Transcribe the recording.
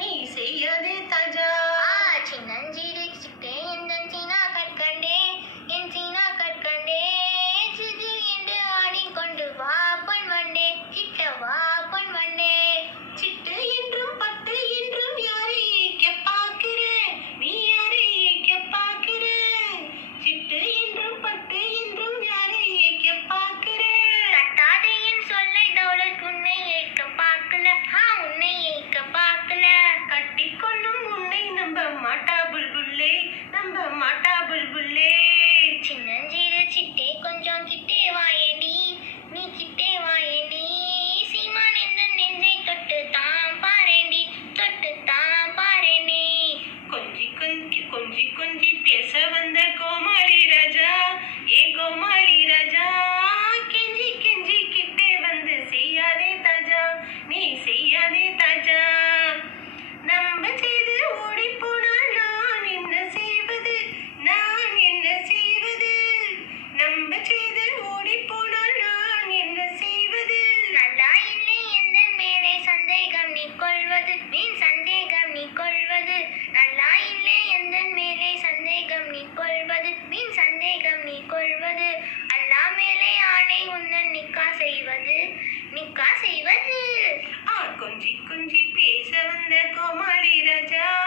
நீ செய்யவே நம்ப மாட்டா புல்புல்லே நம்ப மாட்டா புல்புல்லே சின்னஞ்சீர சிட்டே கொஞ்சம் கிட்டே வாயடி நீ. கிட்டே வாயடி சீமான் எந்த நெஞ்சை தொட்டு தான் பாரேண்டி தொட்டு தான் பாரேண்டி கொஞ்சி கொஞ்சி கொஞ்சி கொஞ்சி பேச வந்த கோமாளி வீண் சந்தேகம் நீ கொள்வது நல்லாயில்லை எந்தன் மேலே சந்தேகம் நீ கொள்வது வீண் சந்தேகம் நீ கொள்வது அல்லா மேலே ஆணை உன்னன் நிக்கா செய்வது? நிக்கா செய்வது. ஆ கொஞ்சி குஞ்சி பேச வந்த கோமாளி ராஜா.